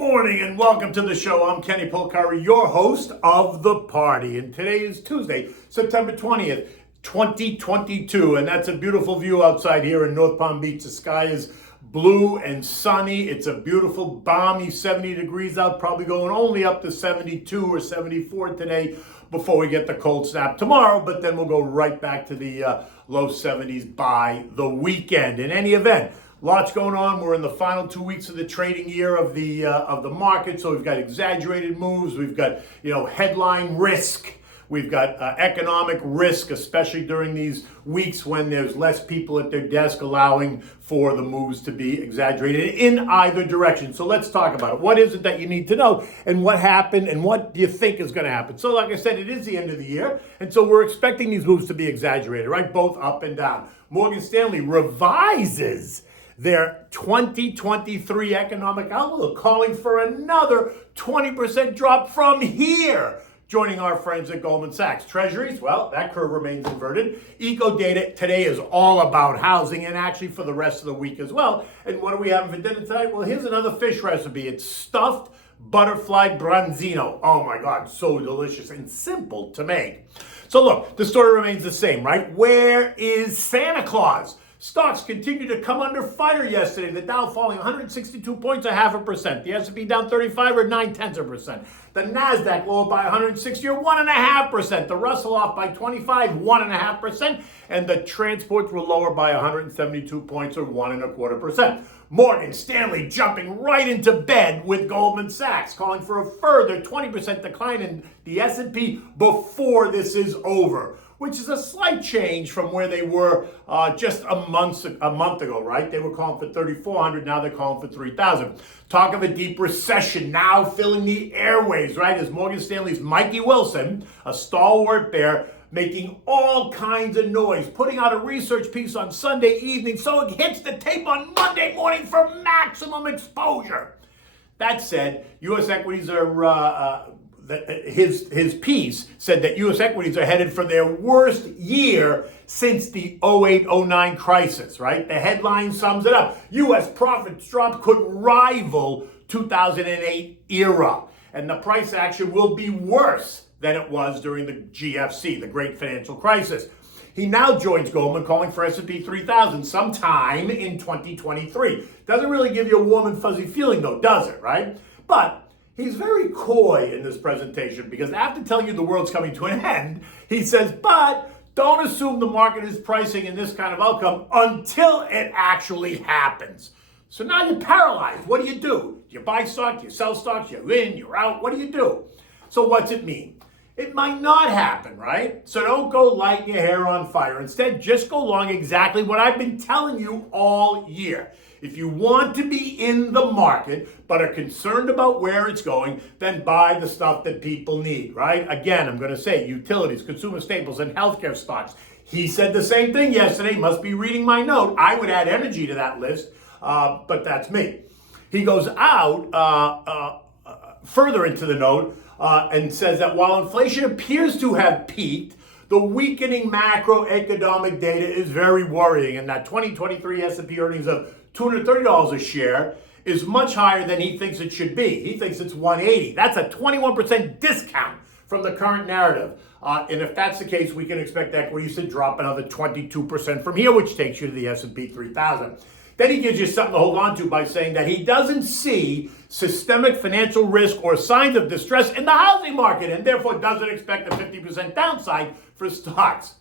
morning and welcome to the show. I'm Kenny Polcari, your host of The Party. And today is Tuesday, September 20th, 2022. And that's a beautiful view outside here in North Palm Beach. The sky is blue and sunny. It's a beautiful, balmy 70 degrees out, probably going only up to 72 or 74 today before we get the cold snap tomorrow. But then we'll go right back to the low 70s by the weekend. In any event, lots going on. We're in the final 2 weeks of the trading year of the market, so we've got exaggerated moves. We've got headline risk. We've got economic risk, especially during these weeks when there's less people at their desk, allowing for the moves to be exaggerated in either direction. So let's talk about it. What is it that you need to know, and what happened, and what do you think is going to happen? So, like I said, it is the end of the year, and so we're expecting these moves to be exaggerated, right? Both up and down. Morgan Stanley revises their 2023 economic outlook, calling for another 20% drop from here. Joining our friends at Goldman Sachs. Treasuries, well, that curve remains inverted. Eco data today is all about housing, and actually for the rest of the week as well. And what are we having for dinner tonight? Well, here's another fish recipe. It's stuffed butterflied Branzino. Oh my God, so delicious and simple to make. So look, the story remains the same, right? Where is Santa Claus? Stocks continue to come under fire yesterday. The Dow falling 162 points, 0.5%. The S&P down 35 or 0.9%. The Nasdaq lower by 160 or 1.5%. The Russell off by 25, 1.5%. And the transports were lower by 172 points or 1.25%. Morgan Stanley jumping right into bed with Goldman Sachs, calling for a further 20% decline in the S&P before this is over, which is a slight change from where they were just a month ago, right? They were calling for 3,400, now they're calling for 3,000. Talk of a deep recession now filling the airwaves, right? As Morgan Stanley's Mikey Wilson, a stalwart bear, making all kinds of noise, putting out a research piece on Sunday evening so it hits the tape on Monday morning for maximum exposure. That said, U.S. equities are... His piece said that U.S. equities are headed for their worst year since the 08-09 crisis, right? The headline sums it up. U.S. profits drop could rival 2008 era, and the price action will be worse than it was during the GFC, the Great Financial Crisis. He now joins Goldman, calling for S&P 3000 sometime in 2023. Doesn't really give you a warm and fuzzy feeling, though, does it, right? But he's very coy in this presentation, because after telling you the world's coming to an end, he says, but don't assume the market is pricing in this kind of outcome until it actually happens. So now you're paralyzed. What do? Do you buy stock? Do you sell stocks? You're in, you're out. What do you do? So what's it mean? It might not happen, right? So don't go lighting your hair on fire. Instead, just go along exactly what I've been telling you all year. If you want to be in the market but are concerned about where it's going, then buy the stuff that people need, right? Again, I'm going to say utilities, consumer staples, and healthcare stocks. He said the same thing yesterday. Must be reading my note. I would add energy to that list, but that's me. He goes out further into the note and says that while inflation appears to have peaked, the weakening macroeconomic data is very worrying, and that 2023 S&P earnings of $230 a share is much higher than he thinks it should be. He thinks it's 180. That's a 21% discount from the current narrative. And if that's the case, we can expect equities to drop another 22% from here, which takes you to the S&P 3000. Then he gives you something to hold on to by saying that he doesn't see systemic financial risk or signs of distress in the housing market, and therefore doesn't expect a 50% downside for stocks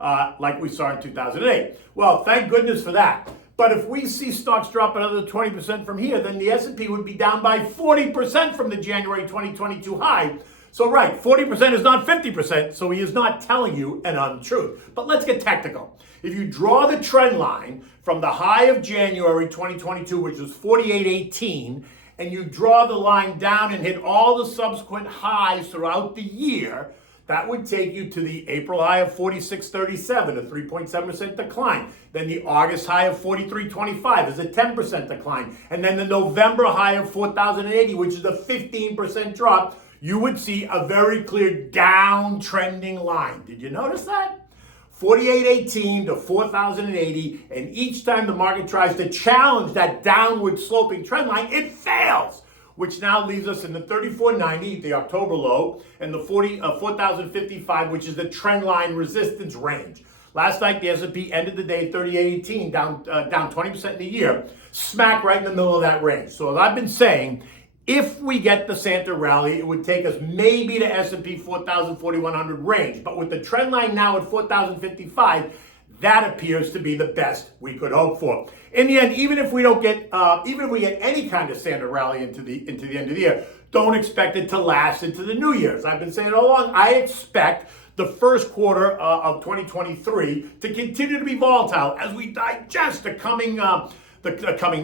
like we saw in 2008. Well, thank goodness for that. But if we see stocks drop another 20% from here, then the S&P would be down by 40% from the January 2022 high. So right, 40% is not 50%, so he is not telling you an untruth. But let's get technical. If you draw the trend line from the high of January 2022, which was 48.18, and you draw the line down and hit all the subsequent highs throughout the year, that would take you to the April high of 46.37, a 3.7% decline. Then the August high of 43.25 is a 10% decline. And then the November high of 4,080, which is a 15% drop. You would see a very clear downtrending line. Did you notice that? 48.18 to 4,080, and each time the market tries to challenge that downward sloping trend line, it fails. which now leaves us in the 3490, the October low, and the 4055, which is the trend line resistance range. Last night, the S&P ended the day 3818, down 20% in the year, smack right in the middle of that range. So as I've been saying, if we get the Santa rally, it would take us maybe to S&P 4,000, 4,100 range. But with the trend line now at 4,055, that appears to be the best we could hope for. In the end, even if we get any kind of Santa rally into the end of the year, don't expect it to last into the New Year's. I've been saying all along, I expect the first quarter of 2023 to continue to be volatile as we digest the coming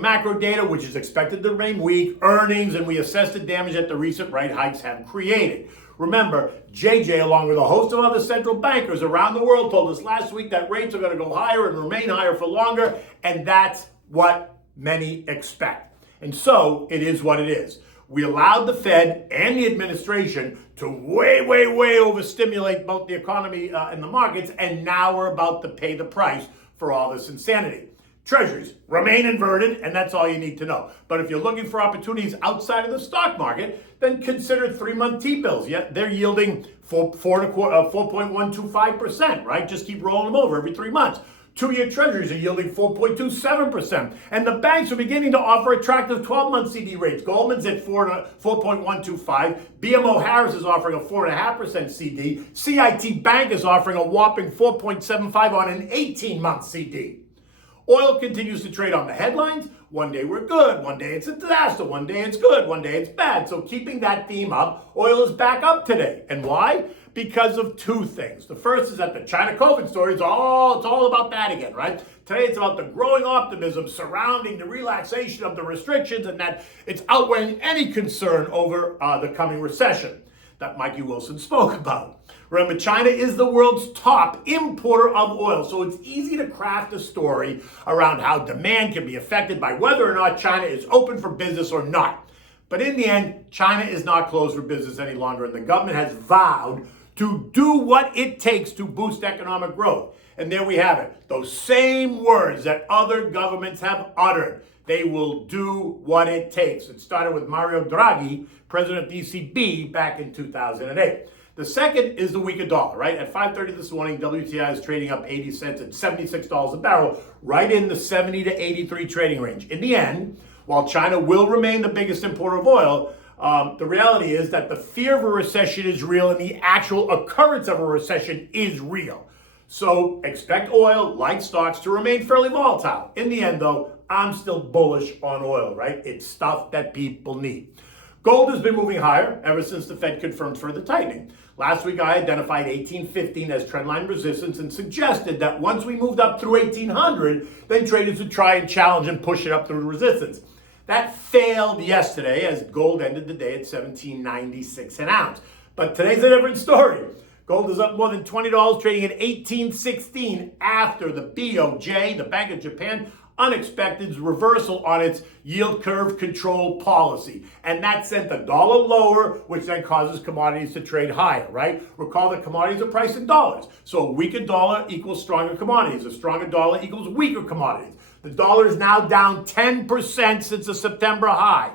macro data, which is expected to remain weak, earnings, and we assess the damage that the recent rate hikes have created. Remember, JJ, along with a host of other central bankers around the world, told us last week that rates are going to go higher and remain higher for longer, and that's what many expect. And so it is what it is. We allowed the Fed and the administration to way overstimulate both the economy and the markets, and now we're about to pay the price for all this insanity. Treasuries remain inverted, and that's all you need to know. But if you're looking for opportunities outside of the stock market, then consider 3-month T-bills. Yeah, they're yielding 4.125%, right? Just keep rolling them over every 3 months. 2-year treasuries are yielding 4.27%. And the banks are beginning to offer attractive 12-month CD rates. Goldman's at 4.125. BMO Harris is offering a 4.5% CD. CIT Bank is offering a whopping 4.75 on an 18-month CD. Oil continues to trade on the headlines. One day we're good, one day it's a disaster, one day it's good, one day it's bad. So keeping that theme up, oil is back up today. And why? Because of two things. The first is that the China COVID story it's all about that again, right? Today it's about the growing optimism surrounding the relaxation of the restrictions and that it's outweighing any concern over the coming recession that Mikey Wilson spoke about. Remember, China is the world's top importer of oil, so it's easy to craft a story around how demand can be affected by whether or not China is open for business or not. But in the end, China is not closed for business any longer, and the government has vowed to do what it takes to boost economic growth. And there we have it, those same words that other governments have uttered. They will do what it takes. It started with Mario Draghi, president of the ECB, back in 2008. The second is the weaker dollar, right? At 5:30 this morning, WTI is trading up 80 cents at $76 a barrel, right in the 70 to 83 trading range. In the end, while China will remain the biggest importer of oil, the reality is that the fear of a recession is real and the actual occurrence of a recession is real. So expect oil, like stocks, to remain fairly volatile. In the end, though, I'm still bullish on oil, right? It's stuff that people need. Gold has been moving higher ever since the Fed confirmed further tightening. Last week, I identified 1815 as trendline resistance and suggested that once we moved up through 1800, then traders would try and challenge and push it up through resistance. That failed yesterday as gold ended the day at $17.96 an ounce. But today's a different story. Gold is up more than $20, trading at $18.16 after the BOJ, the Bank of Japan, unexpected reversal on its yield curve control policy. And that sent the dollar lower, which then causes commodities to trade higher, right? Recall that commodities are priced in dollars. So a weaker dollar equals stronger commodities. A stronger dollar equals weaker commodities. The dollar is now down 10% since the September high.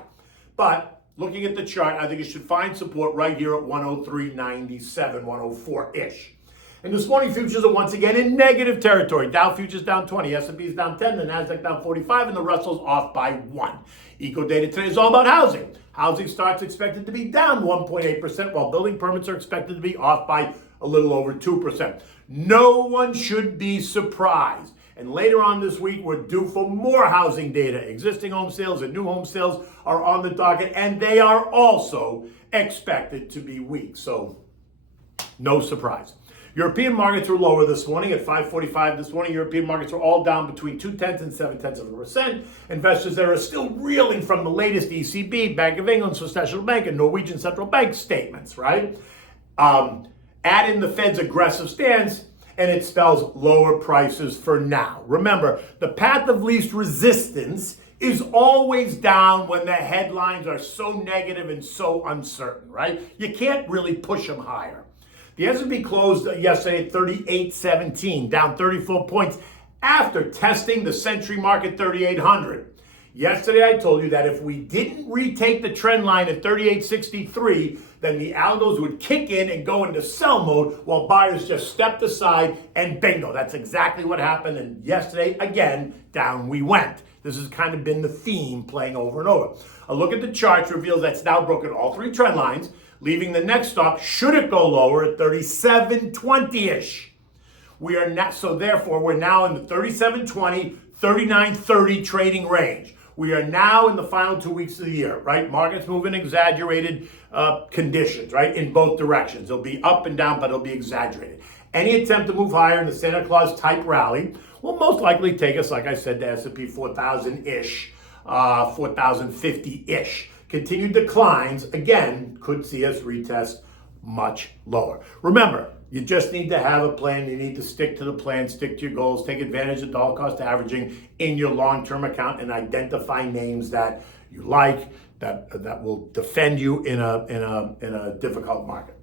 But looking at the chart, I think it should find support right here at 103.97, 104-ish. And this morning, futures are once again in negative territory. Dow futures down 20, S&P is down 10, the Nasdaq down 45, and the Russell's off by 1. Eco data today is all about housing. Housing starts expected to be down 1.8%, while building permits are expected to be off by a little over 2%. No one should be surprised. And later on this week, we're due for more housing data. Existing home sales and new home sales are on the docket, and they are also expected to be weak. So, no surprise. European markets were lower this morning at 5:45 this morning. European markets were all down between 0.2 and 0.7%. Investors there are still reeling from the latest ECB, Bank of England, Swiss National Bank, and Norwegian Central Bank statements, right? Add in the Fed's aggressive stance, and it spells lower prices for now. Remember, the path of least resistance is always down when the headlines are so negative and so uncertain, right? You can't really push them higher. The S&P closed yesterday at 3817, down 34 points after testing the Century Market 3800. Yesterday, I told you that if we didn't retake the trend line at 38.63, then the algos would kick in and go into sell mode while buyers just stepped aside, and bingo, that's exactly what happened. And yesterday, again, down we went. This has kind of been the theme playing over and over. A look at the charts reveals that's now broken all three trend lines, leaving the next stop, should it go lower, at 37.20-ish. We are not, so therefore, we're now in the 37.20, 39.30 trading range. We are now in the final 2 weeks of the year, right? Markets move in exaggerated conditions, right? In both directions. It'll be up and down, but it'll be exaggerated. Any attempt to move higher in the Santa Claus type rally will most likely take us, like I said, to S&P 4,000-ish, 4,050-ish. Continued declines, again, could see us retest much lower. Remember, you just need to have a plan. You need to stick to the plan, stick to your goals, take advantage of dollar cost averaging in your long-term account, and identify names that you like, that will defend you in a difficult market.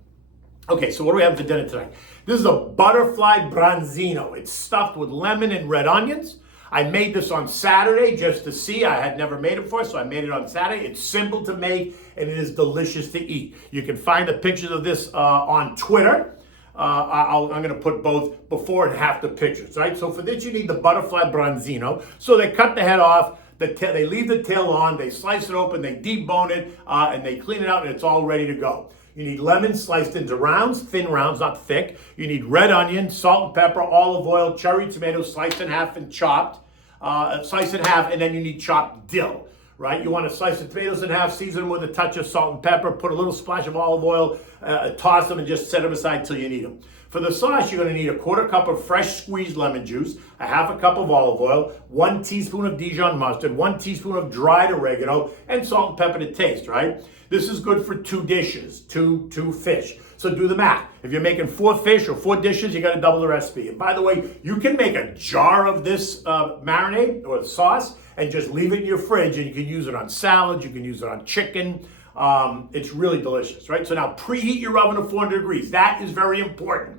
Okay, so what do we have for dinner tonight? This is a butterflied Branzino. It's stuffed with lemon and red onions. I made this on Saturday just to see. I had never made it before, so I made it on Saturday. It's simple to make, and it is delicious to eat. You can find the pictures of this on Twitter. I'm going to put both before and after pictures, right? So for this, you need the butterfly Branzino. So they cut the head off, they leave the tail on, they slice it open, they debone it, and they clean it out, and it's all ready to go. You need lemon sliced into rounds, thin rounds, not thick. You need red onion, salt and pepper, olive oil, cherry tomatoes sliced in half and chopped, sliced in half, and then you need chopped dill. Right? You want to slice the tomatoes in half, season them with a touch of salt and pepper, put a little splash of olive oil, toss them, and just set them aside until you need them. For the sauce, you're going to need a 1/4 cup of fresh squeezed lemon juice, a 1/2 cup of olive oil, 1 teaspoon of Dijon mustard, 1 teaspoon of dried oregano, and salt and pepper to taste, right? This is good for 2 dishes, two fish. So do the math. If you're making 4 fish or 4 dishes, you got to double the recipe. And by the way, you can make a jar of this marinade or sauce and just leave it in your fridge, and you can use it on salads, you can use it on chicken. It's really delicious, right? So now preheat your oven to 400 degrees. That is very important.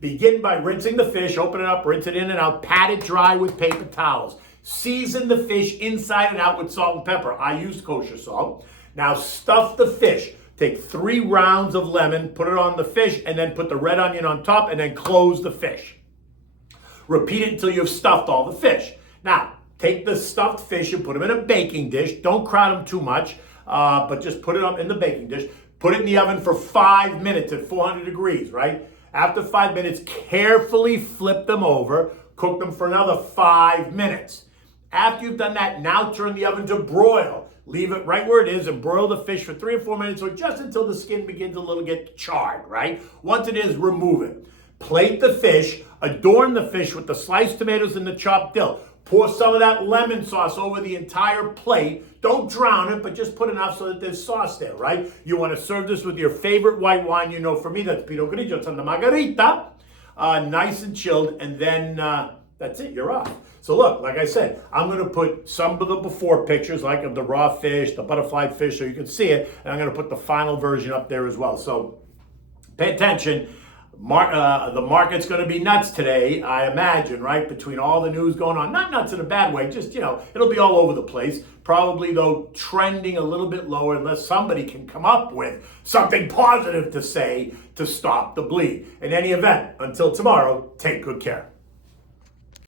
Begin by rinsing the fish, open it up, rinse it in and out, pat it dry with paper towels. Season the fish inside and out with salt and pepper. I used kosher salt. Now stuff the fish. Take 3 rounds of lemon, put it on the fish, and then put the red onion on top, and then close the fish. Repeat it until you've stuffed all the fish. Now, take the stuffed fish and put them in a baking dish. Don't crowd them too much, but just put it up in the baking dish. Put it in the oven for 5 minutes at 400 degrees, right? After 5 minutes, carefully flip them over. Cook them for another 5 minutes. After you've done that, now turn the oven to broil. Leave it right where it is and broil the fish for 3 or 4 minutes or just until the skin begins a little get charred, right? Once it is, remove it. Plate the fish, adorn the fish with the sliced tomatoes and the chopped dill. Pour some of that lemon sauce over the entire plate. Don't drown it, but just put enough so that there's sauce there, right? You want to serve this with your favorite white wine. You know, for me, that's Pinot Grigio Santa Margherita. Nice and chilled, and then that's it, you're off. So look, like I said, I'm going to put some of the before pictures, like of the raw fish, the butterflied fish, so you can see it, and I'm going to put the final version up there as well. So pay attention. The market's going to be nuts today, I imagine, right? Between all the news going on. Not nuts in a bad way, just, it'll be all over the place. Probably, though, trending a little bit lower unless somebody can come up with something positive to say to stop the bleed. In any event, until tomorrow, take good care.